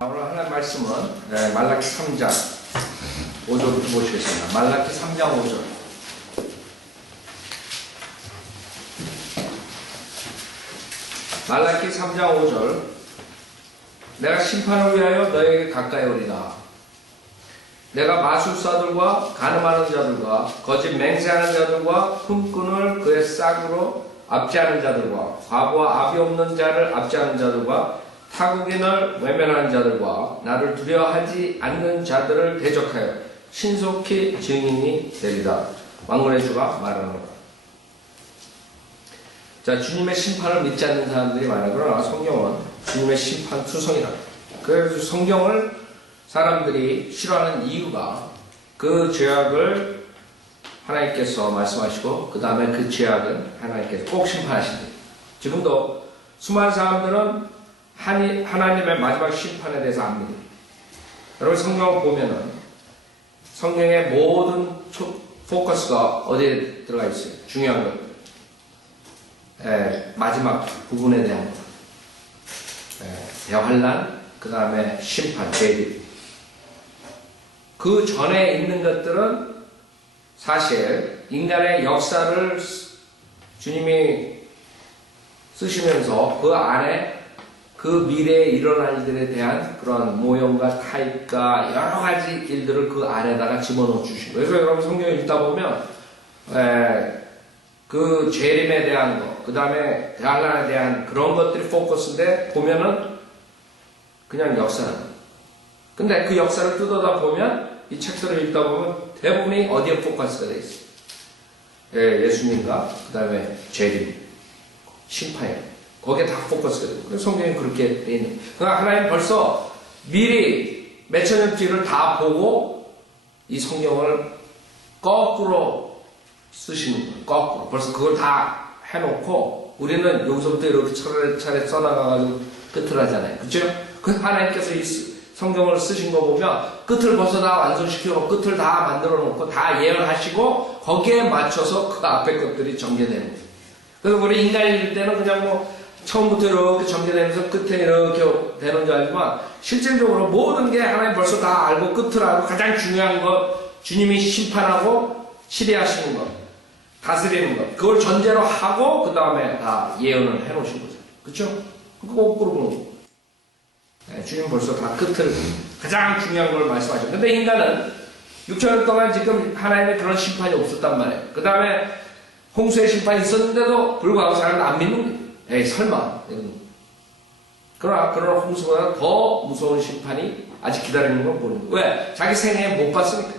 오늘 하나님 말씀은 말라기 3장 5절부터 보시겠습니다. 말라기 3장 5절. 말라기 3장 5절. 내가 심판을 위하여 너에게 가까이 오리라. 내가 마술사들과 간음하는 자들과 거짓 맹세하는 자들과 흠꾼을 그의 싹으로 압제하는 자들과 과부와 압이 없는 자를 압제하는 자들과 타국인을 외면하는 자들과 나를 두려워하지 않는 자들을 대적하여 신속히 증인이 되리라. 왕군의 주가 말하노라. 자, 주님의 심판을 믿지 않는 사람들이 많아요. 그러나 성경은 주님의 심판 투성이다. 그래서 성경을 사람들이 싫어하는 이유가 그 죄악을 하나님께서 말씀하시고 그 다음에 그 죄악은 하나님께서 꼭 심판하신다. 지금도 수많은 사람들은 하나님의 마지막 심판에 대해서 안 믿어요. 여러분 성경을 보면은 성경의 모든 포커스가 어디에 들어가 있어요? 중요한 것. 마지막 부분에 대한 것. 대환란, 그 다음에 심판, 재림. 그 전에 있는 것들은 사실 인간의 역사를 주님이 쓰시면서 그 안에 그 미래에 일어날 일들에 대한 그런 모형과 타입과 여러 가지 일들을 그 안에다가 집어넣어 주신 거예요. 그래서 여러분 성경을 읽다 보면 그 재림에 대한 것, 그 다음에 대환란에 대한 그런 것들이 포커스인데 보면은 그냥 역사는. 근데 그 역사를 뜯어다 보면 이 책들을 읽다 보면 대부분이 어디에 포커스가 되어 있어요? 예수님과 그 다음에 재림, 심판이에요. 거기에 다 포커스가 되고. 그래서 성경이 그렇게 되어 있는. 그러니까 하나님 벌써 미리 몇천 년 뒤를 다 보고 이 성경을 거꾸로 쓰시는 거예요. 거꾸로. 벌써 그걸 다 해놓고 우리는 여기서부터 이렇게 차례차례 써나가가지고 끝을 하잖아요. 그죠? 그래서 하나님께서 이 성경을 쓰신 거 보면 끝을 벌써 다 완성시켜놓고 끝을 다 만들어 놓고 다 예언하시고 거기에 맞춰서 그 앞에 것들이 전개되는 거예요. 그래서 우리 인간이 읽을 때는 그냥 뭐 처음부터 이렇게 전개되면서 끝에 이렇게 되는 줄 알지만 실질적으로 모든 게 하나님 벌써 다 알고 끝을 알고 가장 중요한 것 주님이 심판하고 치리하시는 것 다스리는 것 그걸 전제로 하고 그 다음에 다 예언을 해놓으신 거죠. 그렇죠? 그거 거꾸로 보는 거. 주님 벌써 다 끝을 가장 중요한 걸 말씀하셨죠. 근데 인간은 6천년 동안 지금 하나님의 그런 심판이 없었단 말이에요. 그 다음에 홍수의 심판이 있었는데도 불구하고 사람은 안 믿는 거예요. 에이 설마. 그러나 그런 홍수보다 더 무서운 심판이 아직 기다리는 건 모르는 거예요. 왜? 자기 생애에 못 봤으니까.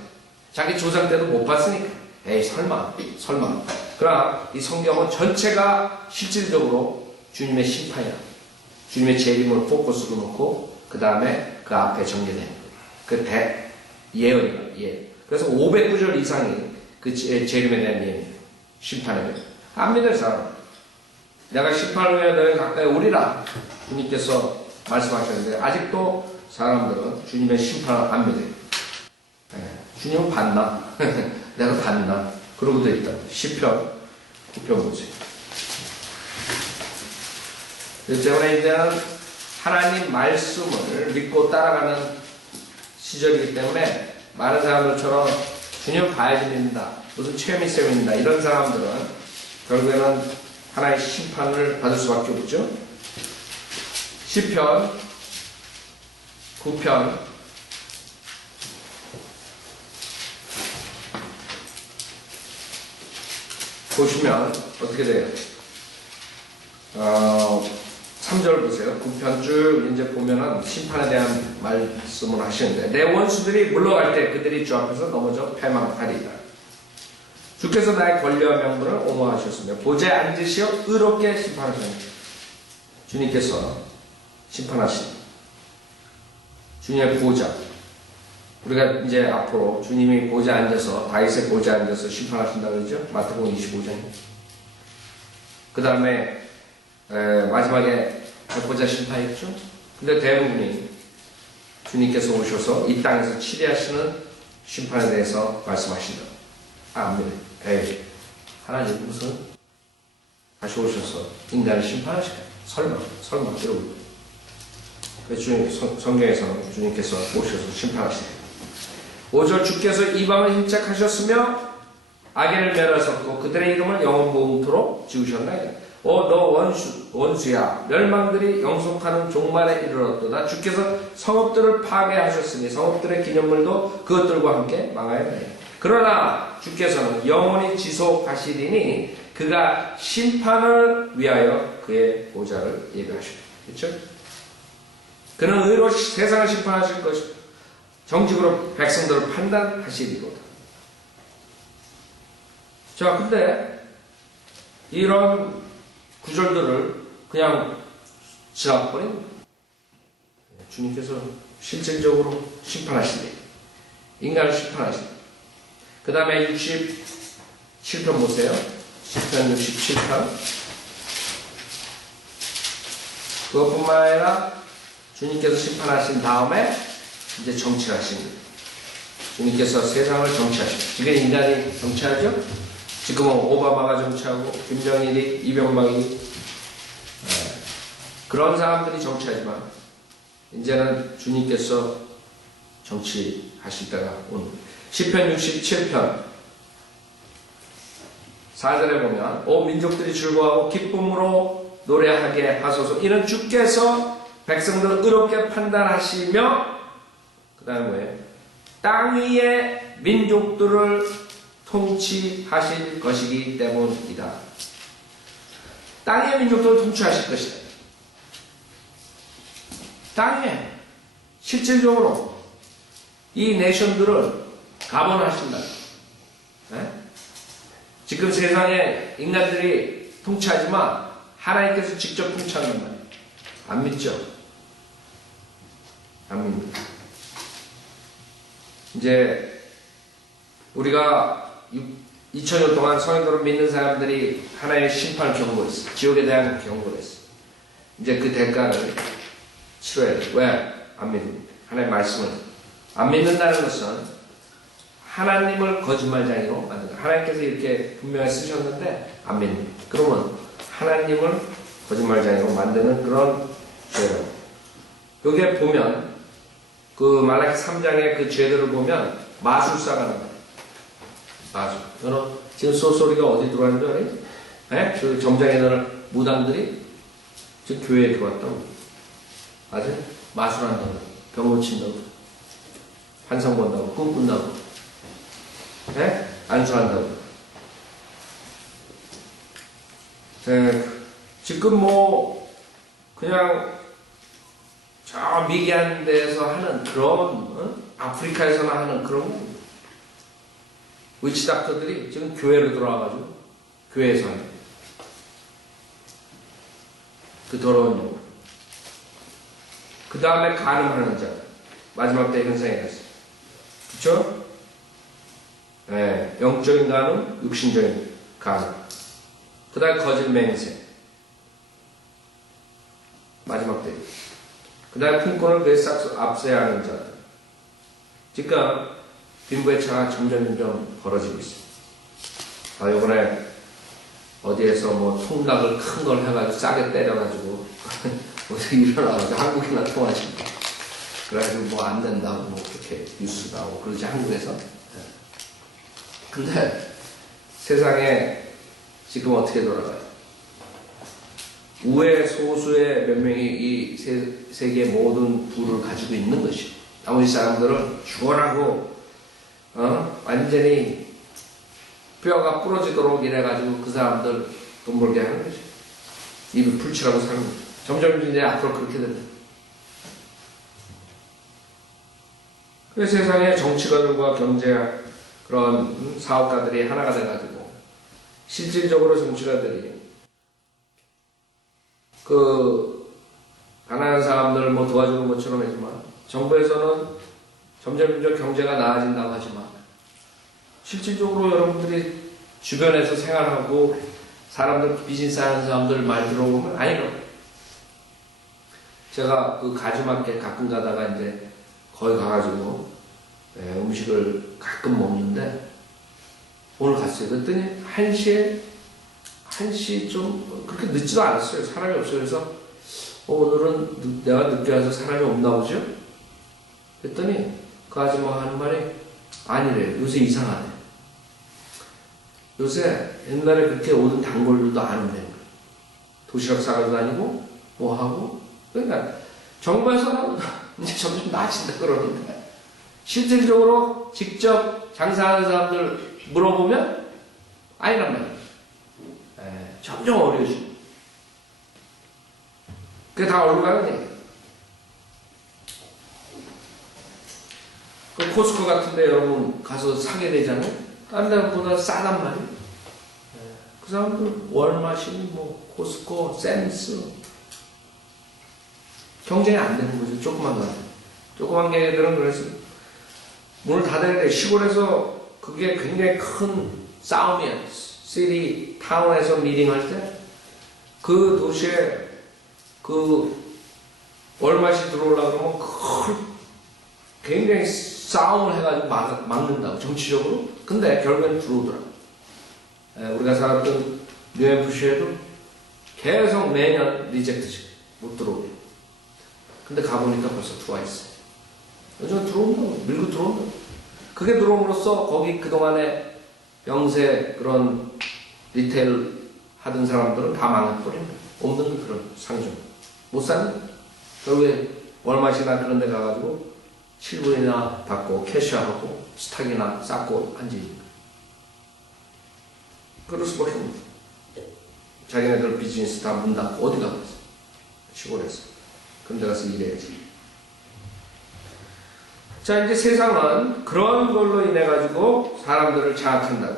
자기 조상 때도 못 봤으니까. 에이 설마. 그러나 이 성경은 전체가 실질적으로 주님의 심판이야. 주님의 재림을 포커스로 놓고 그 다음에 그 앞에 전개되는 거예요. 그 예언이에요. 예. 그래서 500구절 이상이 그 재림에 대한 예언이에요. 심판에 대해. 안 믿을 사람. 내가 심판을 위해 너희 가까이 오리라. 주님께서 말씀하셨는데 아직도 사람들은 주님의 심판을 안 믿어요. 주님은 봤나? 내가 봤나? 그러고 돼 있다. 시편 9편 보세요. 그렇기 때문에 이제는 하나님 말씀을 믿고 따라가는 시절이기 때문에 많은 사람들처럼 주님 봐야지 믿는다. 무슨 체험이 쌤입니다. 이런 사람들은 결국에는 하나의 심판을 받을 수밖에 없죠. 시편 9편 보시면 어떻게 돼요? 3절 보세요. 9편 쭉 이제 보면은 심판에 대한 말씀을 하시는데 내 원수들이 물러갈 때 그들이 주 앞에서 넘어져 패망하리라. 주께서 나의 권리와 명분을 옹호하셨으며 보좌에 앉으시어 의롭게 심판하시니 주님께서 심판하신 주님의 보좌. 우리가 이제 앞으로 주님이 보좌에 앉아서 다윗의 보좌에 앉아서 심판하신다고 그러죠. 마태복음 25장. 그 다음에 마지막에 백보자 심판했죠. 근데 대부분이 주님께서 오셔서 이 땅에서 치리하시는 심판에 대해서 말씀하신다. 안 믿어요. 에이, 하나님 무슨 다시 오셔서 인간을 심판하실까요? 설마 이러고. 성경에서는 주님께서 오셔서 심판하시다. 5절 주께서 이방을 힘책하셨으며 악인을 멸하셨고 그들의 이름을 영원 무궁토록 지으셨나이다. 너 원수야 멸망들이 영속하는 종말에 이르렀도다. 주께서 성읍들을 파괴하셨으니 성읍들의 기념물도 그것들과 함께 망하였나이다. 그러나 주께서는 영원히 지속하시리니 그가 심판을 위하여 그의 보좌를 예비하시고, 그렇죠? 그는 의로 세상을 심판하실 것이고 정직으로 백성들을 판단하시리로다. 자, 근데 이런 구절들을 그냥 지나버립니다. 주님께서 실질적으로 심판하시네. 인간을 심판하시네. 그 다음에 67편 보세요. 10편 67편. 그것뿐만 아니라 주님께서 심판하신 다음에 이제 정치하십니다. 주님께서 세상을 정치하십니다. 지금 인간이 정치하죠? 지금은 오바마가 정치하고 김정일이 이명박이 그런 사람들이 정치하지만 이제는 주님께서 정치하실 때가 옵니다. 10편 67편 4절에 보면 오 민족들이 즐거워하고 기쁨으로 노래하게 하소서. 이는 주께서 백성들을 의롭게 판단하시며 그 다음에 뭐예요? 땅 위의 민족들을 통치하실 것이기 때문이다. 땅의 민족들을 통치하실 것이다. 땅에 실질적으로 이 내션들을 가본하신다. 네? 지금 세상에 인간들이 통치하지만 하나님께서 직접 통치하는 말이에요. 안 믿죠? 안 믿습니다. 이제 우리가 2000년 동안 성인들을 믿는 사람들이 하나님의 심판을 경고했어. 지옥에 대한 경고를 했어. 이제 그 대가를 치러야 돼. 왜? 안 믿습니다. 하나님의 말씀을 안 믿는다는 것은 하나님을 거짓말쟁이로 만든다. 하나님께서 이렇게 분명히 쓰셨는데 안 믿는. 그러면 하나님을 거짓말쟁이로 만드는 그런 죄라고. 여기에 보면 그 말라기 3장의 그 죄들을 보면 마술사가 나와요. 마술. 너는 지금 소소리가 어디 들어왔는 줄 알아요? 네? 그 점장에 넣는 무당들이 지금 교회에 들어왔다고. 맞아요? 마술한다고. 병 고친다고. 환상 본다고. 꿈 꾼다고. 네? 안수한다고. 네. 지금 뭐 그냥 저 미개한 데서 하는 그런 아프리카에서나 하는 그런 위치닥터들이 지금 교회로 들어와가지고 교회에서 하는 그 더러운 용. 그 다음에 간음하는 자 마지막 때 현상에 갔어요. 그쵸? 네, 영적인 간음, 육신적인 간음. 그 다음에 거짓 맹세. 마지막 때. 그 다음에 품권을 그에 싹 앞서야 하는 자들. 지금 빈부의 차가 점점 벌어지고 있어요. 아, 요번에 어디에서 뭐 통닭을 큰 걸 해가지고 싸게 때려가지고 어디 일어나가지고 한국이나 통하십니다. 그래가지고 뭐 안 된다고 뭐 그렇게 뉴스 나오고 그러지 한국에서. 근데 세상에 지금 어떻게 돌아가요? 우회 소수의 몇 명이 이 세계의 모든 부를 가지고 있는 것이요. 나머지 사람들은 죽어라고 완전히 뼈가 부러지도록 이래가지고 그 사람들 돈 벌게 하는 거죠. 입을 풀칠하고 사는 거죠. 점점 이제 앞으로 그렇게 됩니다. 그래서 세상에 정치가들과 경제 그런 사업가들이 하나가 돼가지고 실질적으로 정치가들이 그 가난한 사람들을 뭐 도와주는 것처럼 하지만 정부에서는 점점 경제가 나아진다고 하지만 실질적으로 여러분들이 주변에서 생활하고 사람들 비즈니스 하는 사람들 말 들어보면 아니라고. 제가 그 가주마켓 가끔 가다가 이제 거기 가가지고 음식을 가끔 먹는데 오늘 갔어요. 그랬더니 1시 좀 그렇게 늦지도 않았어요. 사람이 없어요. 그래서 오늘은 내가 늦게 와서 사람이 없나 보죠? 그랬더니 그 아줌마가 하는 말이 아니래. 요새 이상하네. 요새 옛날에 그렇게 오던 단골들도 안 온다는 거야. 도시락 싸가지고 다니고 뭐 하고. 그러니까 정부에서는 이제 점점 나아진다 그러는데 실질적으로 직접 장사하는 사람들 물어보면 아니란 말이에요. 점점 어려워지고. 그게 다 어디로 가는 얘기예요. 그 코스코 같은데 여러분 가서 사게 되잖아요. 다른 데보다 싸단 말이에요. 그 사람들 월마시, 뭐 코스코, 샘스 경쟁이 안 되는 거죠. 조그만 거. 조그만 개들은 그래서 문을 닫아야 돼. 시골에서 그게 굉장히 큰 싸움이야. 시티, 타운에서 미팅할 때 그 도시에 그 월마시 들어오려고 그러면 굉장히 싸움을 해가지고 막는다고 정치적으로. 근데 결국엔 들어오더라고. 우리가 살았던 뉴햄프시에도 계속 매년 리젝트식 못 들어오게. 근데 가보니까 벌써 들어와 있어요. 요즘 들어온다고, 밀고 들어온다고. 그게 들어옴으로써 거기 그동안에 영세 그런 리테일 하던 사람들은 다 망해버립니다. 없는 그런 상점. 못 사는. 결국에 월마시나 그런 데 가가지고 7불이나 받고 캐시하고 스탁이나 쌓고 앉으니까. 그럴 수밖에 없는. 자기네들 비즈니스 다 문 닫고 어디 가고 있어. 시골에서. 그런 데 가서 일해야지. 자, 이제 세상은 그런 걸로 인해가지고 사람들을 장악한다.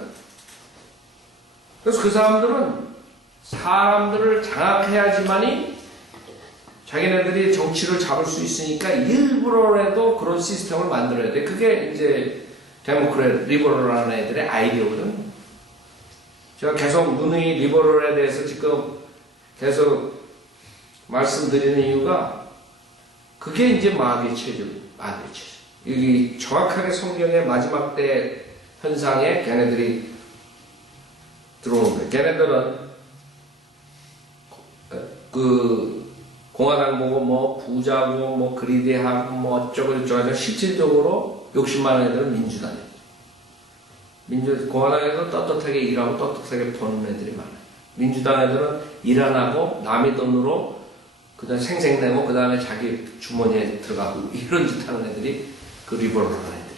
그래서 그 사람들은 사람들을 장악해야지만이 자기네들이 정치를 잡을 수 있으니까 일부러라도 그런 시스템을 만들어야 돼. 그게 이제 데모크레트, 리버럴하는 애들의 아이디어거든. 제가 계속 누누이 리버럴에 대해서 지금 계속 말씀드리는 이유가 그게 이제 마귀의 체질, 마귀의 체질. 여기 정확하게 성경의 마지막 때 현상에 걔네들이 들어오는 거예요. 걔네들은 그 공화당 보고 뭐 부자고 뭐 그리디하고 뭐 어쩌고 저쩌고 실질적으로 욕심 많은 애들은 민주당이에요. 공화당에서 떳떳하게 일하고 떳떳하게 버는 애들이 많아요. 민주당 애들은 일 안 하고 남의 돈으로 그다음 생색내고 그 다음에 자기 주머니에 들어가고 이런 짓 하는 애들이 그 리버럴한 애들이.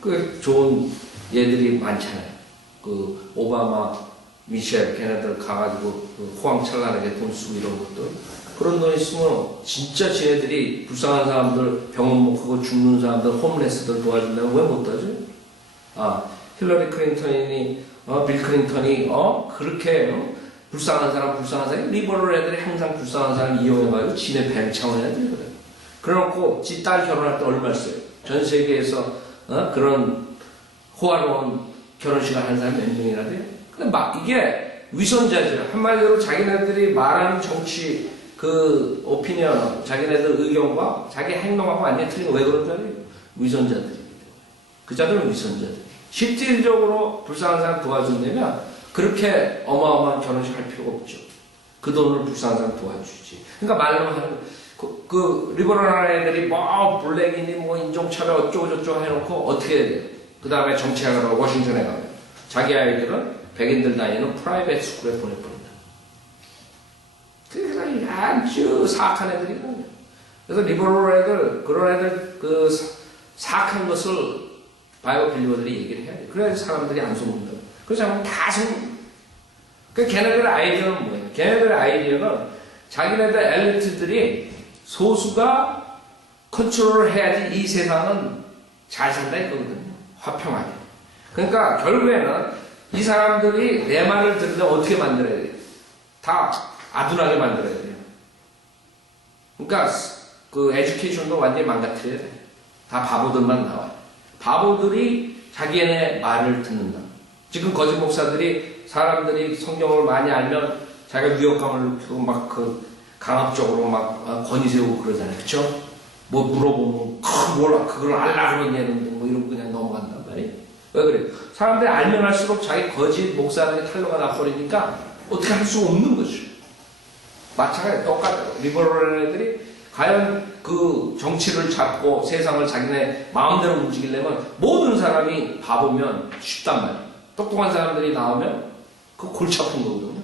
그 좋은 얘들이 많잖아요. 그 오바마, 미셸 걔네들 가가지고 그 호황찬란하게 돈 쓰고 이런 것들. 그런 돈 있으면 진짜 쟤네들이 불쌍한 사람들 병원 못 가고 죽는 사람들 홈레스들 도와준다고 왜 못 도와줘요? 힐러리 클린턴이 빌 클린턴이 그렇게 불쌍한 사람 리버럴 애들이 항상 불쌍한 사람 이용해가지고 지네 뱅창을 해야 되거든. 그래놓고 지 딸 결혼할 때 얼마 써요? 전 세계에서 그런 호화로운 결혼식을 하는 사람이 몇 명이나 돼요? 근데 막 이게 위선자죠. 한마디로 자기네들이 말하는 정치 그 오피니언, 자기네들 의견과 자기 행동하고 완전히 틀린 거 왜 그런 줄 알아요? 위선자들이기 때문에. 그 자들은 위선자들. 실질적으로 불쌍한 사람 도와준다면 그렇게 어마어마한 결혼식 할 필요가 없죠. 그 돈을 불쌍한 사람 도와주지. 그러니까 말로 하는 그 리버럴한 애들이 뭐 블랙이니 뭐 인종차별 어쩌고저쩌고 해놓고 어떻게 해야 돼요? 그 다음에 정치하러 워싱턴에 가면 자기 아이들은 백인들 다니는 프라이빗 스쿨에 보내버린다. 그러니까 아주 사악한 애들이거든요. 그래서 리버럴 애들, 그런 애들 그 사악한 것을 바이오 빌리버들이 얘기를 해야 돼. 그래야지 사람들이 안 속는다. 그래서 다 속는다. 그 걔네들의 아이디어는 뭐예요? 걔네들의 아이디어는 자기네들 엘리트들이 소수가 컨트롤을 해야지 이 세상은 잘 산다 했거든요. 화평하게. 그러니까 결국에는 이 사람들이 내 말을 듣는데 어떻게 만들어야 돼요? 다 아둔하게 만들어야 돼요. 그러니까 그 에듀케이션도 완전히 망가뜨려야 돼요. 다 바보들만 나와요. 바보들이 자기네 말을 듣는다. 지금 거짓 목사들이 사람들이 성경을 많이 알면 자기가 위협감을 느끼고 막 그 강압적으로 막 권위 세우고 그러잖아요. 그쵸? 뭐 물어보면 몰라 그걸 알라 그런 얘는 뭐 이러고 그냥 넘어간단 말이에요. 왜 그래요? 사람들이 알면 할수록 자기 거짓 목사들이 탄로가 나버리니까 어떻게 할 수 없는 거죠. 마찬가지 똑같아요. 리버럴 애들이 과연 그 정치를 잡고 세상을 자기네 마음대로 움직이려면 모든 사람이 바보면 쉽단 말이에요. 똑똑한 사람들이 나오면 그 골치 아픈 거거든요.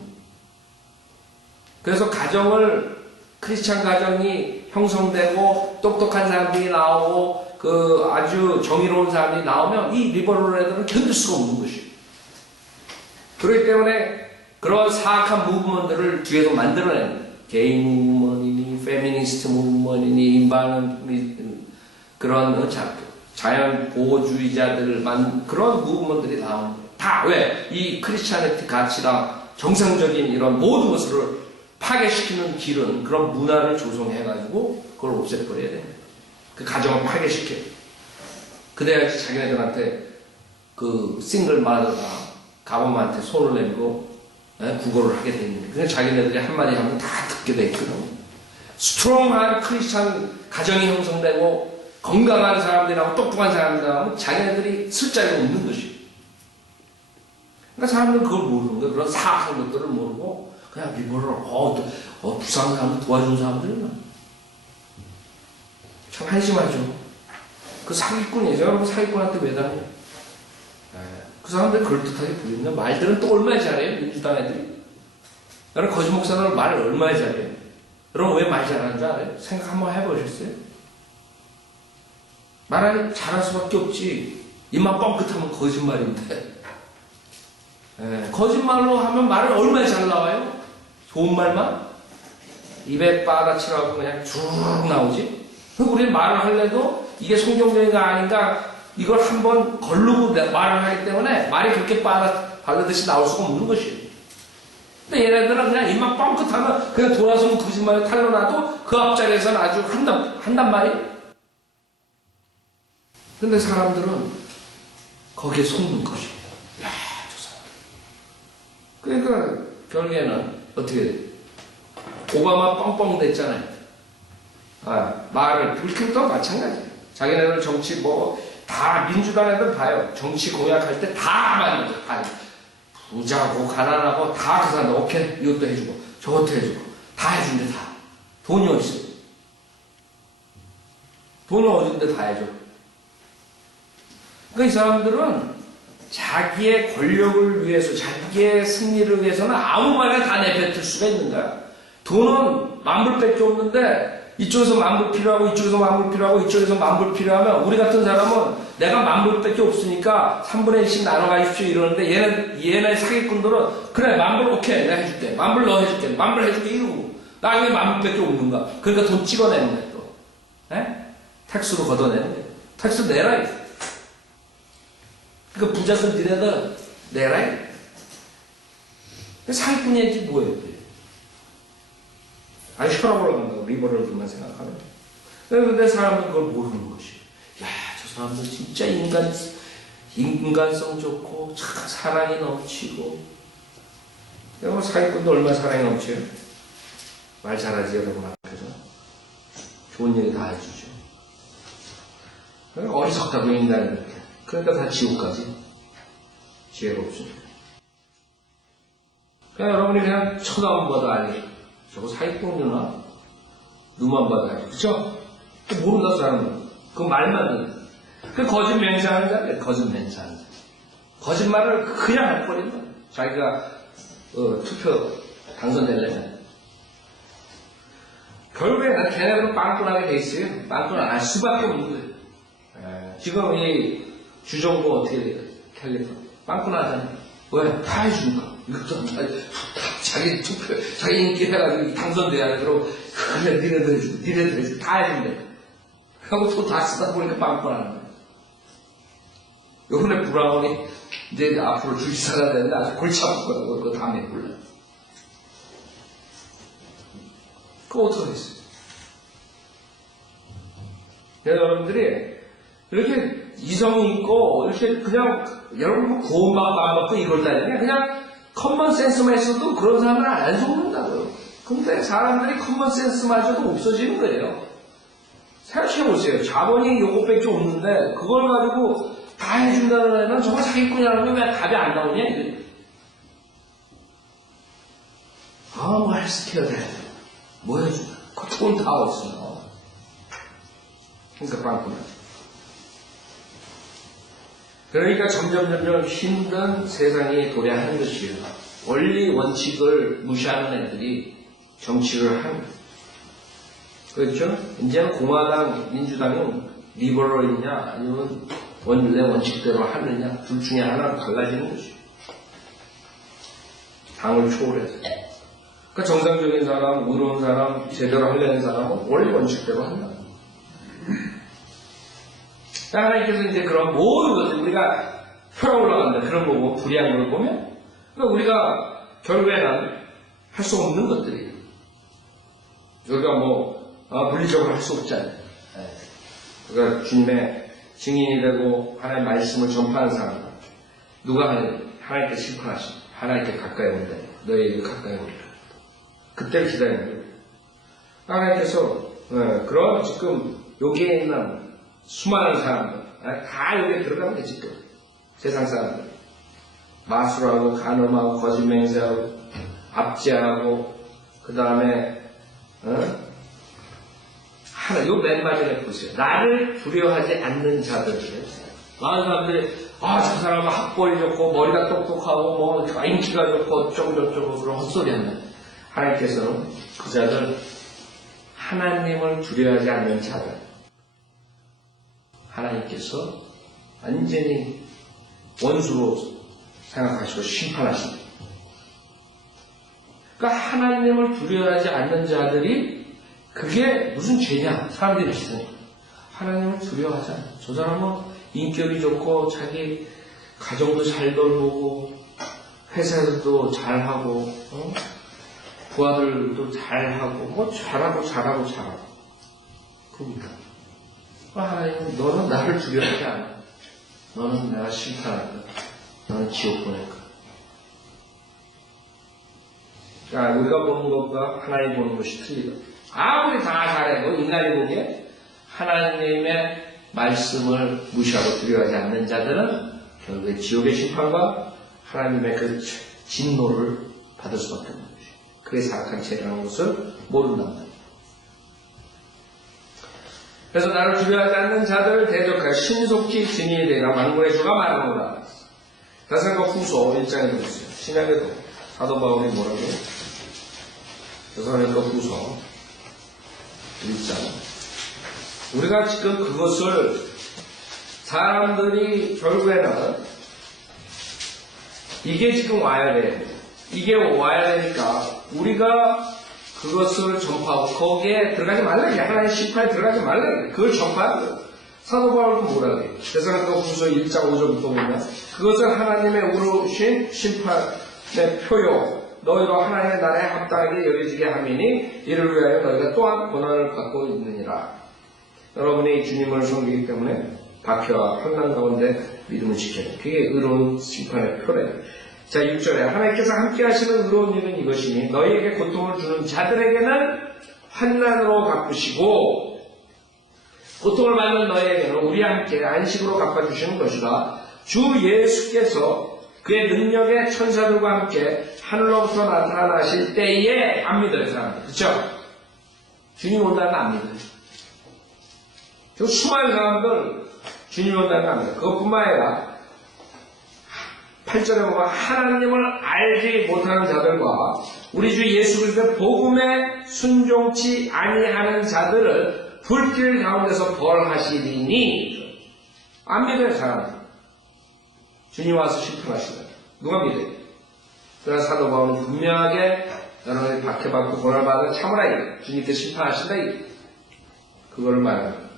그래서 크리스찬 가정이 형성되고 똑똑한 사람들이 나오고 그 아주 정의로운 사람들이 나오면 이 리버럴 애들은 견딜 수가 없는 것이에요. 그렇기 때문에 그런 사악한 무브먼트를 뒤에서 만들어내는 거예요. 게이 무브먼트니 페미니스트 무브먼트니 인바는 그런 자연 보호주의자들만 그런 무브먼트들이 나오는 거예요. 다 왜? 이 크리스찬리티 가치랑 정상적인 이런 모든 것을 파괴시키는 길은 그런 문화를 조성해가지고 그걸 없애버려야 돼요. 그 가정을 파괴시켜. 그래야지 자기네들한테 그 싱글 마더가 가범한테 손을 내밀고 구걸을 하게 되는 거예요. 자기네들이 한마디 하면 다 듣게 돼 있거든. 스트롱한 크리스찬 가정이 형성되고 건강한 사람들하고 똑똑한 사람들하고 자기네들이 쓸 자리가 없는 것이에요. 그러니까 사람들은 그걸 모르는 거예요. 그런 사악한 것들을 모르고 그냥 리버럴, 부상한 사람을 도와주는 사람들은 참 한심하죠. 그 사기꾼이에요. 여러분 사기꾼한테 왜 다녀요? 그 사람들 그럴듯하게 부립니다. 말들은 또 얼마나 잘해요? 민주당 애들이. 여러분 거짓 목사는 말을 얼마나 잘해요? 여러분 왜 말 잘하는 줄 알아요? 생각 한번 해보셨어요? 말하기 잘할 수밖에 없지. 입만 뻥끗하면 거짓말인데. 거짓말로 하면 말을 얼마나 잘 나와요? 좋은 말만? 입에 빠다치라고 그냥 쭉 나오지? 우리 말을 할래도 이게 성경적인가 아닌가 이걸 한번 걸르고 말을 하기 때문에 말이 그렇게 바르듯이 나올 수가 없는 것이에요. 근데 얘네들은 그냥 입만 뻥끗하면 그냥 돌아서면 거짓말을 탈러놔도 그 앞자리에서는 아주 한단 말이에요. 근데 사람들은 거기에 속는 것이에요. 야, 저 사람. 그러니까 결국에는 어떻게 돼요? 오바마 뻥뻥 됐잖아요. 말을 불쾌도 마찬가지예요. 자기네들 정치 다 민주당 애들 봐요. 정치 공약할 때 다 맞는 거예요. 부자고 가난하고 다 그 사람들 오케이 이것도 해주고 저것도 해주고 다 해준대 다. 돈이 어딨어? 돈이 어딘데 다 해줘. 그러니까 이 사람들은 자기의 권력을 위해서 자기의 승리를 위해서는 아무 말이나 다 내뱉을 수가 있는 거야. 돈은 만불밖에 없는데 이쪽에서 만불 필요하고 이쪽에서 만불 필요하고 이쪽에서 만불 필요하면 우리 같은 사람은 내가 만불밖에 없으니까 3분의 1씩 나눠 가십시오 이러는데 얘네 사기꾼들은 그래 만불 오케이 내가 해줄게 만불 너 해줄게 만불 해줄게 이러고 나중에 만불밖에 없는가 그러니까 돈 찍어내는 거야 또 텍스로 걷어내는 거야 텍스 내라 그러니까 부자들 니네들 내라 사기꾼이지 뭐예요 아니 혈압 올라간다고 리버럴들만 생각하면 그런데 사람은 그걸 모르는 것이 야 저 사람들 진짜 인간성 좋고 참 사랑이 넘치고 여러분 사기꾼도 얼마나 사랑이 넘쳐요? 말 잘하지 여러분 앞에서 좋은 얘기 다 해주죠 어리석다고 인간이 이렇게 그러니까 다 지옥까지 지혜가 없습니다 그냥 여러분이 그냥 쳐다만 봐도 아니 저거 사기꾼이나 눈만 봐도 알죠. 그쵸? 모른다, 사람은. 그 말만 듣는. 그 거짓 맹세하는 자예요. 거짓 맹세하는 자. 거짓말을 그냥 해버린다. 자기가 투표 당선되려면. 결국에는 걔네들은 빵꾸나게 돼 있어요. 빵꾸나 알 수밖에 없는 거예요. 지금 이 주정부 어떻게 돼요? 캘리포니아. 빵꾸나잖아요. 왜? 다 해주니까. 이것도 자기 투표, 자기 인기 해가지고 당선돼야 돼. 그러고, 그래, 니네들 해주고, 니네들 해주고, 다 해준대. 하고 또 다 쓰다 보니까 빵꾸나는 거야. 요번에 브라운이 이제 앞으로 주지사가 되는데 아주 골치 아플 거라고, 그거 다음에 몰라. 그거 어떡하겠어요? 그래서 여러분들이 이렇게 이성이 있고, 이렇게 그냥, 여러분 구원만 받고 이걸 따지냐? 그냥 커먼 센스만 있어도 그런 사람을 안 속는다고요. 근데 사람들이 커먼 센스마저도 없어지는 거예요. 생각해보세요. 자본이 요것밖에 없는데, 그걸 가지고 다 해준다는 애는 정말 사기꾼이라는 게 왜 답이 안 나오냐? 뭐 헬스케어 돼야 돼. 뭐 해준다? 고통은 다 없어요. 그러니까 빵꾸나죠. 그러니까 점점 힘든 세상이 도래하는 것이에요. 원리 원칙을 무시하는 애들이 정치를 하는 거예요. 그렇죠? 이제는 공화당, 민주당은 리버럴이냐 아니면 원래 원칙대로 하느냐 둘 중에 하나로 갈라지는 것이에요. 당을 초월해서. 그러니까 정상적인 사람, 의로운 사람, 제대로 하려는 사람은 원래 원칙대로 한다. 하나님께서 이제 그런 모든 것들 우리가 펴 올라간다 그런 거고 불의한 걸 보면 그러니까 우리가 결국에는 할 수 없는 것들이에요. 우리가 물리적으로 할 수 없잖아요. 그러니까 주님의 증인이 되고 하나님의 말씀을 전파하는 사람 누가 하나님께 심판하시고 하나님께 가까이 온다. 너희에게 가까이 온다. 그때를 기다리는 거예요. 하나님께서 그런 지금 여기에 있는 수많은 사람들 다 여기에 들어가면 돼 지금 세상 사람들 마술하고 간음하고 거짓 맹세하고 압제하고 그 다음에 하나 요 맨 마지막에 보세요. 나를 두려워하지 않는 자들. 많은 사람들이 저 사람은 학벌이 좋고 머리가 똑똑하고 인기가 좋고 어쩌고저쩌고 그런 헛소리 하는 하나님께서는 그 자들 하나님을 두려워하지 않는 자들 하나님께서 완전히 원수로 생각하시고 심판하십니다. 그러니까 하나님을 두려워하지 않는 자들이 그게 무슨 죄냐? 사람들이 있으니까. 하나님을 두려워하지 않아. 저 사람은 인격이 좋고 자기 가정도 잘 돌보고 회사에서도 잘하고 부하들도 잘하고 잘하고 그러니까 하나님은 너는 나를 두려워하지 않아. 너는 내가 심판할 거야. 너는 지옥 보낼 거야. 그러니까 우리가 보는 것과 하나님 보는 것이 틀리다. 아무리 다 잘해도 인간이 보기에 하나님의 말씀을 무시하고 두려워하지 않는 자들은 결국에 지옥의 심판과 하나님의 그 진노를 받을 수밖에 없는 것이죠. 그게 사악한 죄라는 것을 모른단 말이에요. 그래서 나를 두려워하지 않는 자들을 대적하여 신속히 증인이 되라 만군의 주가 말하노라. 데살로니가 후서 1장에 보세요. 신약에도 사도 바울이 뭐라고 해요? 데살로니가 후서 1장. 우리가 지금 그것을 사람들이 결국에는 이게 지금 와야 돼. 이게 와야 되니까 우리가 그것을 전파하고 거기에 들어가지 말라. 하나님의 심판에 들어가지 말라. 그걸 전파하고 사도 바울도 뭐라 그래요? 데살로니가 후서 1장 5절부터 보면 그것을 하나님의 우르신 심판의 표요 너희로 하나님의 나라에 합당하게 여겨지게 함이니 이를 위하여 너희가 또한 고난을 받고 있느니라. 여러분이 주님을 섬기기 때문에 박해와 환난 가운데 믿음을 지켜야 돼. 그게 의로운 심판의 표래요. 자, 6절에 하나님께서 함께 하시는 의로운 일은 이것이니 너희에게 고통을 주는 자들에게는 환난으로 갚으시고 고통을 받는 너희에게는 우리와 함께 안식으로 갚아주시는 것이라. 주 예수께서 그의 능력의 천사들과 함께 하늘로부터 나타나실 때에 안 믿어요, 사람들. 그쵸? 주님 온다는 안 믿어요. 그 수많은 사람들 주님 온다는 안 믿어요. 그것뿐만 아니라 8절에 보면 하나님을 알지 못하는 자들과 우리 주 예수 그리스도의 복음에 순종치 아니하는 자들을 불길 가운데서 벌하시리니 안 믿어요, 사람들. 주님 와서 심판하시다. 누가 믿어요? 그러나 사도 바울은 분명하게 여러분이 박해받고 고난받는 참으라. 주님께 심판하신다. 그거를 말합니다.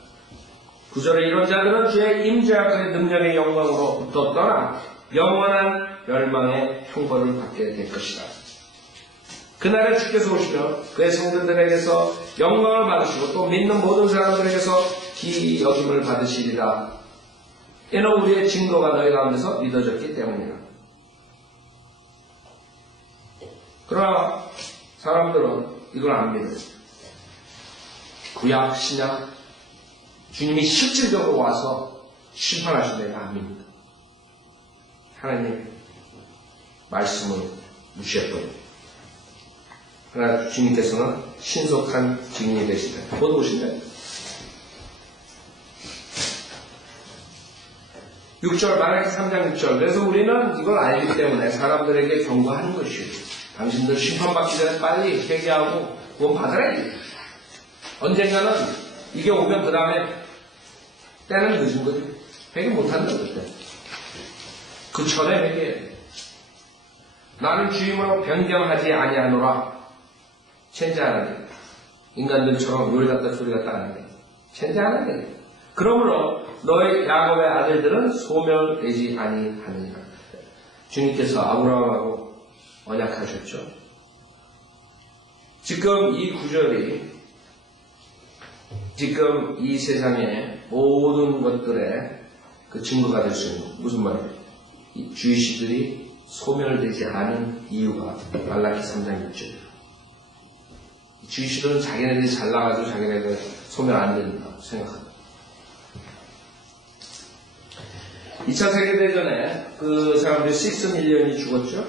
9절에 이런 자들은 주의 임재와 그의 능력의 영광으로부터 떠나 영원한 멸망의 형벌을 받게 될 것이다. 그날에 주께서 오시면 그의 성도들에게서 영광을 받으시고 또 믿는 모든 사람들에게서 기여김을 받으시리라. 이는 우리의 증거가 너희 가운데서 믿어졌기 때문이다. 그러나 사람들은 이걸 안 믿어요. 구약, 신약, 주님이 실질적으로 와서 심판하신다는 안 믿는다. 하나님 말씀을 무시했거든요. 그러나 주님께서는 신속한 증인이 되시다. 곧 오신다. 6절, 말라기 3장 6절. 그래서 우리는 이걸 알기 때문에 사람들에게 경고하는 것이에요. 당신들 심판받기 전에 빨리 회개하고 구원 받아야 돼. 언젠가는 이게 오면 그 다음에 때는 늦은 거죠. 회개 못한다 그때. 그 전에 회개해야 돼. 나는 주임으로 변경하지 아니하노라. 체인지 안 하네. 인간들처럼 요리 갔다 소리 갔다 안 하네. 체인지 안 하네. 그러므로 너희 야곱의 아들들은 소멸되지 아니하느니라. 주님께서 아브라함하고 언약하셨죠. 지금 이 구절이 지금 이 세상의 모든 것들의 그 증거가 될 수 있는 무슨 말이에요? 이 주이시들이 소멸되지 않은 이유가 말라기 3장 6절이에요. 주이시들은 자기네들이 잘나가지고 자기네들 소멸 안 된다고 생각합니다. 2차 세계대전에 그 사람들이 6 밀리언이 죽었죠?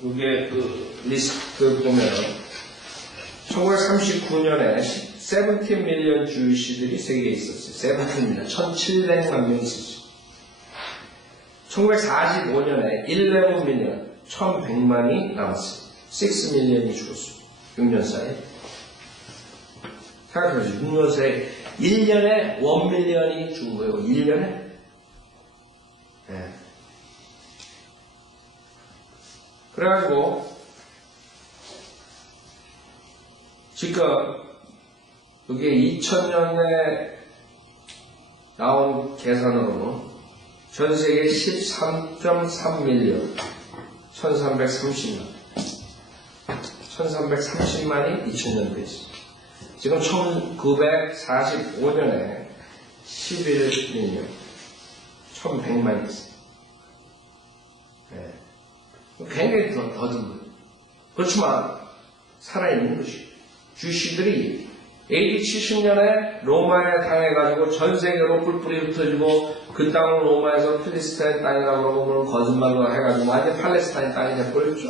그게 그 리스트 보면 1939년에 17 밀리언 주이시들이 세계에 있었어요. 17 밀리언, 1700만 명이 있었어요. 1945년에 11 밀리언, 1100만이 남았어요. 6 밀리언이 죽었어요. 6년 사이에. 생각해보세요. 6년 사이에 1년에 1 밀리언이 죽은 거예요. 1년에. 네. 그래가지고 지금 이게 2000년에 나온 계산으로는 전 세계 13.3 밀리언 1330만 1330만이 2000년도에 있어요. 지금 1945년에 11 밀리언 1100만이 있어요. 네. 굉장히 더 든 거예요. 그렇지만 살아있는 것이 주시들이 AD 70년에 로마에 당해가지고 전 세계로 뿔뿔이 흩어지고 그 땅은 로마에서 필리스타인 땅이라고 그러고 거짓말로 해가지고 완전 팔레스타인 땅이 돼버렸죠.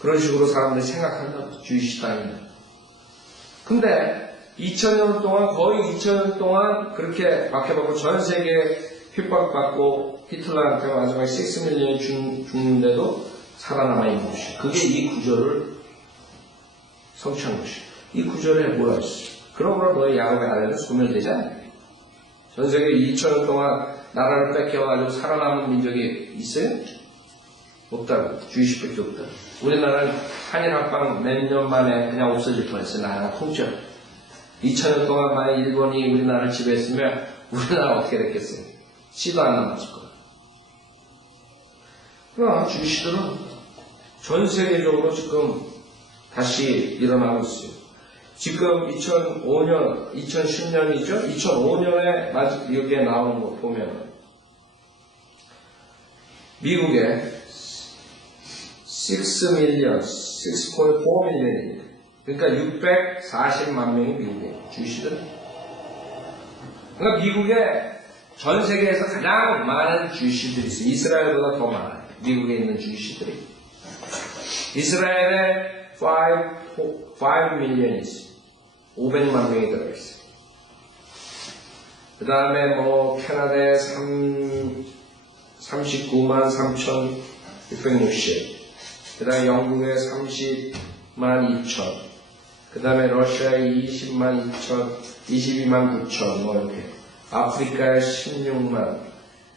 그런 식으로 사람들이 생각한다. 주시 땅이다. 근데 2000년 동안 거의 2000년 동안 그렇게 박해받고 전 세계 핍박받고 히틀러한테 마지막에 6 밀리언이 죽는데도 살아남아 있는 것이 그게 이 구절을 성취한 것이 이 구절에 뭐라 했어요? 그러므로 너희 야곱의 아들은 소멸되지 않아요. 전 세계 2000년 동안 나라를 뺏겨가지고 살아남은 민족이 있어요? 없다고. 주의식밖에 없다. 우리나라는 한일 합방 몇 년 만에 그냥 없어질 뻔했어요. 나라 통째로. 2000년 동안 만약 일본이 우리나라를 지배했으면 우리나라 어떻게 됐겠어요? 씨도 안 남았을 거예요. 그러나 주시들은 전 세계적으로 지금 다시 일어나고 있어요. 지금 2005년, 2010년이죠? 2005년에 여기에 나오는 거 보면 미국에 6 밀리언, 6.4 밀리언입니다. 그러니까 640만 명이 미국에 주시들은. 그러니까 미국에 전 세계에서 가장 많은 주시들이 있어요. 이스라엘보다 더 많아요. 미국에 있는 주시들이. 이스라엘에 5 밀리언이 있어요. 500만 명이 들어있어요. 그 다음에 캐나다에 39만 3,660. 그 다음에 영국에 30만 2천. 그 다음에 러시아에 20만 2천, 22만 9천, 이렇게. 아프리카에 16만.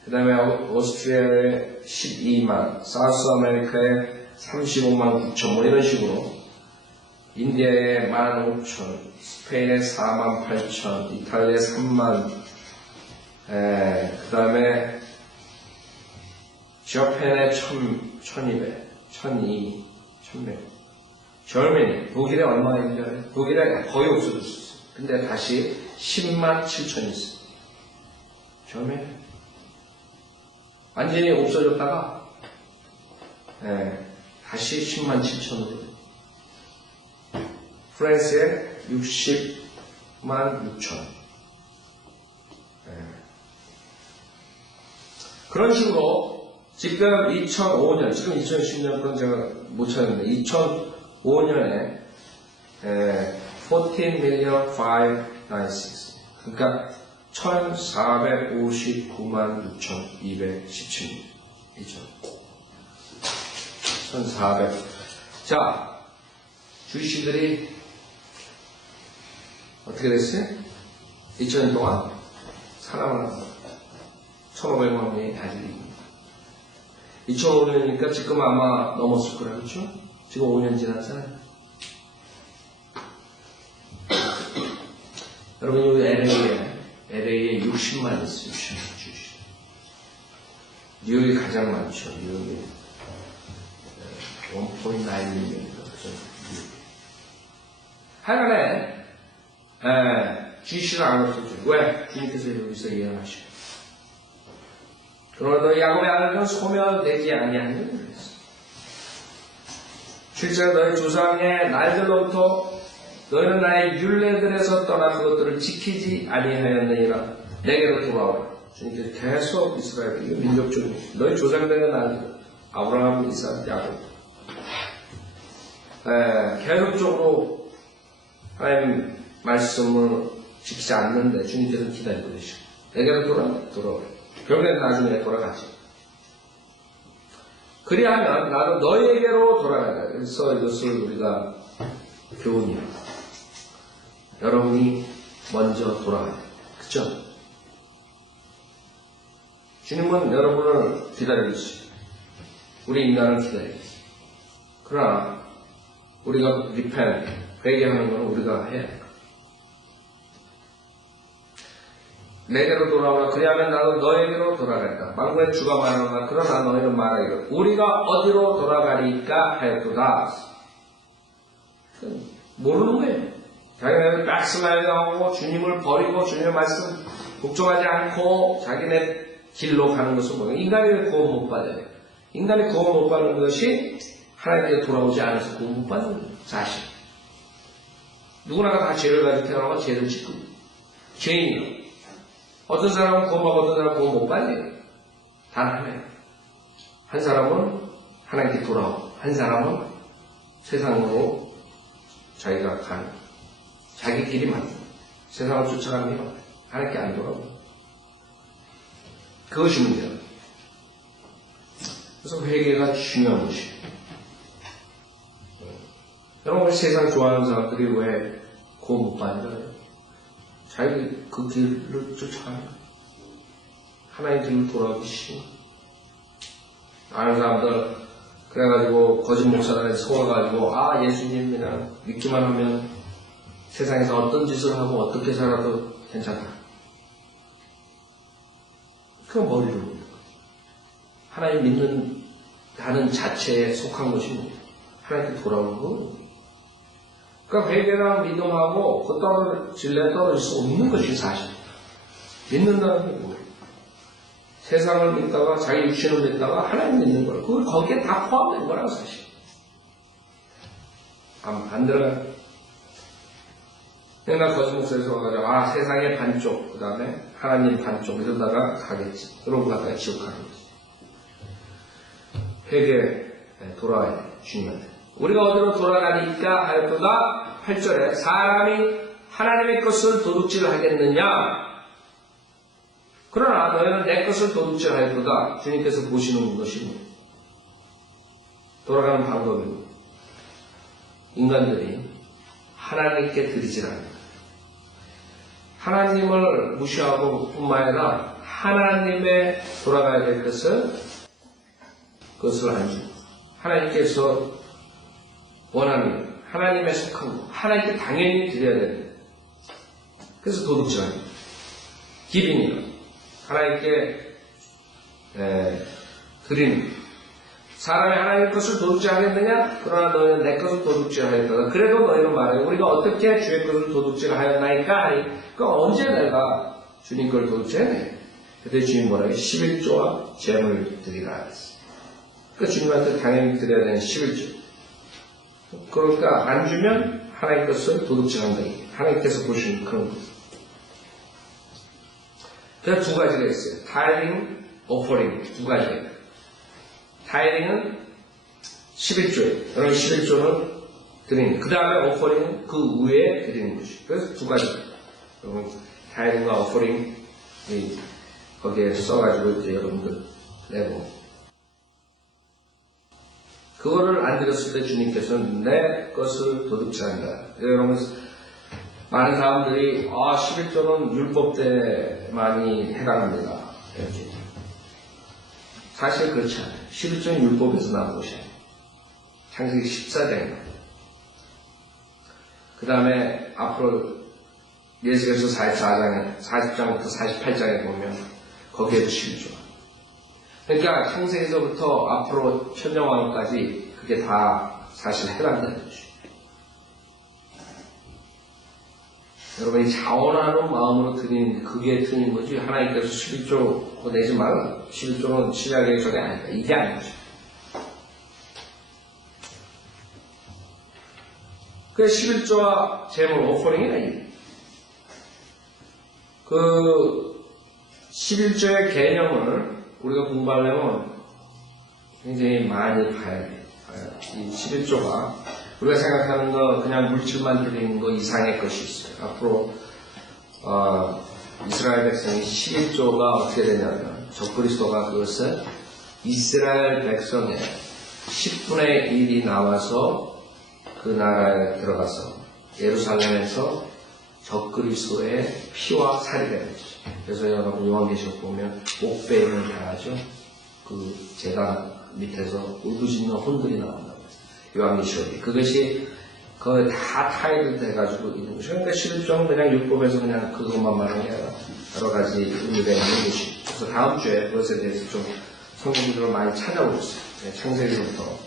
그 다음에 오스트리아에 12만. 사우스 아메리카에 35만 9천, 이런 식으로. 인디아에 15,000, 스페인에 4만 8천, 이탈리아에 3만, 그 다음에 저펜에 1200, 1200, 1100. 저르메니, 독일에 얼마나 있는지 알아요? 독일에 거의 없어졌어요. 근데 다시 10만 7천 있어요. 저르메니. 완전히 없어졌다가, 다시 10만 7천으로. 프랑스에 60만 6천. 그런 식으로 지금 2005년, 지금 2010년 건 제가 못 찾았는데 2005년에 14,596,000. 그러니까 1,459만6,217명. 이죠. 1,400. 자, 주시들이 어떻게 됐어요? 2000년 동안 사람을 1,500만 명이 아직 2005년이니까 지금 아마 넘었을 거라 그렇죠? 지금 5년 지났잖아요. 여러분 여기 LA에 60만 있어요. 60만 주시. 뉴욕이 가장 많죠. 뉴욕이 1.9million입니다. 하여간에 주시를 안 없었죠. 왜? 주님께서 여기서 예언하시고. 그러나 너희 야곱의 아들은 소멸되지 아니하는 그랬어. 실제 너희 조상의 날들로부터 너희는 나의 율례들에서 떠나 그것들을 지키지 아니하였느니라. 내게로 돌아오라. 주님께서 계속 이스라엘 민족적으로 너희 조상들의 날들 아브라함, 이삭, 야곱 계속적으로 하나님 말씀을 지키지 않는데 주님께서 기다리고 계시고 내게로 돌아오라. 결국엔 나중에 돌아가지. 그리하면 나도 너희에게로 돌아가자. 그래서 이것을 우리가 교훈이야. 여러분이 먼저 돌아가야 돼. 그쵸? 주님은 여러분을 기다리고 있어요. 우리 인간을 기다리고 있어요. 그러나 우리가 회개하는 건 우리가 해야 돼. 내게로 돌아오라. 그리하면 나도 너에게로 돌아가리라. 만군의 주가 말하노라. 그러나 너희는 말하기를 우리가 어디로 돌아가리까 하였도다. 모르는 거예요. 자기네는 백슬라이드하고 주님을 버리고 주님의 말씀 복종하지 않고 자기네 길로 가는 것을 보면 인간이 구원 못 받아요. 인간이 구원 못 받는 것이 하나님께 돌아오지 않아서 구원 못 받는 거예요. 사실. 누구나 다 죄를 가지고 태어나고 죄를 짓고 죄인이요. 어떤 사람은 구원받고 어떤 사람은 구원 못 받아요. 단 하나예요. 한 사람은 하나님께 돌아오고 한 사람은 세상으로 자기가 가는 자기 길이 맞는 세상을 쫓아가는 게 맞아요. 하나님께 안 돌아오고 그것이 문제예요. 그래서 회개가 중요한 것이에요. 여러분 세상 좋아하는 사람들이 왜 구원 못 받는 거예요? 자기 그 길을 쫓아가는 거예요. 하나님 길로 돌아오기 싫어. 아는 사람들 그래가지고 거짓 목사들한테 속아가지고 예수님 그냥 믿기만 하면 세상에서 어떤 짓을 하고 어떻게 살아도 괜찮다. 그건 머리로 보는 거예요. 하나님 믿는다는 자체에 속한 것이 뭐예요? 하나님께 돌아오는 거예요. 그러니까 회개랑 믿음하고 그 떨어질 수 없는 것이 사실. 믿는다는 게 뭐예요? 세상을 믿다가 자기 육신을 믿다가 하나님 믿는 거예요. 그걸 거기에 다 포함된 거라고 사실. 안 들어가요. 내가 거짓 목소리에서 와가지고 세상의 반쪽 그 다음에 하나님 반쪽 이러다가 가겠지. 그러고 가다가 지옥 가는 거지. 회개 돌아와야 돼. 주님한테. 우리가 어디로 돌아가니까 하였도다. 8절에 사람이 하나님의 것을 도둑질 하겠느냐. 그러나 너희는 내 것을 도둑질 하였도다. 주님께서 보시는 것이 뭐? 돌아가는 방법이 인간들이 하나님께 드리질 않는다. 하나님을 무시하고 뿐만 아니라 하나님의 돌아가야 될 그것을 안 주고 하나님께서 원하는 하나님의 속한 것 하나님께 당연히 드려야 되는 그래서 도둑질합니다. 기빈이요. 하나님께 드리는 사람이 하나님의 것을 도둑질하겠느냐? 그러나 너희는 내 것을 도둑질하였다. 그래도 너희는 말해요. 우리가 어떻게 주의 것을 도둑질하였나이까? 그럼 언제 내가 주님 걸 도둑질해야 돼? 그때 주님 뭐라고 11조와 재물을 드리라 했어요. 그러니까 주님한테 당연히 드려야 되는 11조. 그러니까 안 주면 하나님 것을 도둑질한다. 하나님께서 보시는 그런 것. 그래서 두 가지가 있어요. 타이링, 오퍼링 두 가지가 있어요. 타이링은 11조예요. 여러분 11조는 드리는. 그 다음에 오퍼링은 그 위에 드리는 것이. 그래서 두 가지. 여러분, 타이드와 오퍼링, 거기에 써가지고 이제 여러분들 내고. 그거를 안 드렸을 때 주님께서는 내 것을 도둑지 않는다. 여러분, 많은 사람들이, 11조는 율법대만이 해당합니다. 이렇게. 사실 그렇지 않아요. 11조는 율법에서 나온 것이에요. 창세기 14장입니다. 그 다음에 앞으로 예수께서 40장부터 48장에 보면 거기에도 11조. 그러니까 창세기서부터 앞으로 천년왕국까지 그게 다 사실 해당되는 것이에요. 여러분이 자원하는 마음으로 드리는 그게 드리는 거지 하나님께서 11조 내지 말라. 11조는 시작의 저게 아니다. 이게 아니죠. 그 11조와 제물 오퍼링이라 이게. 그 11조의 개념을 우리가 공부하려면 굉장히 많이 봐야 돼요. 이 11조가 우리가 생각하는 거 그냥 물질만 드리는 거 이상의 것이 있어요. 앞으로 이스라엘 백성이 11조가 어떻게 되냐면 적그리스도가 그것을 이스라엘 백성의 10분의 1이 나와서 그 나라에 들어가서 예루살렘에서 적그리스도의 피와 살이 되는 거죠. 그래서 여러분 요한계시록 보면 목베임을 당하죠. 그 제단 밑에서 울부짖는 혼들이 나온다고 해요. 요한계시록이. 그것이 거의 다 타일이 돼가지고 있는 거죠. 그러니까 11조는 그냥 율법에서 그냥 그것만 말하는 게 아니라 여러 가지 의미가 있는 것이. 그래서 다음 주에 그것에 대해서 좀 성경들을 많이 찾아보고 있어요. 창세기부터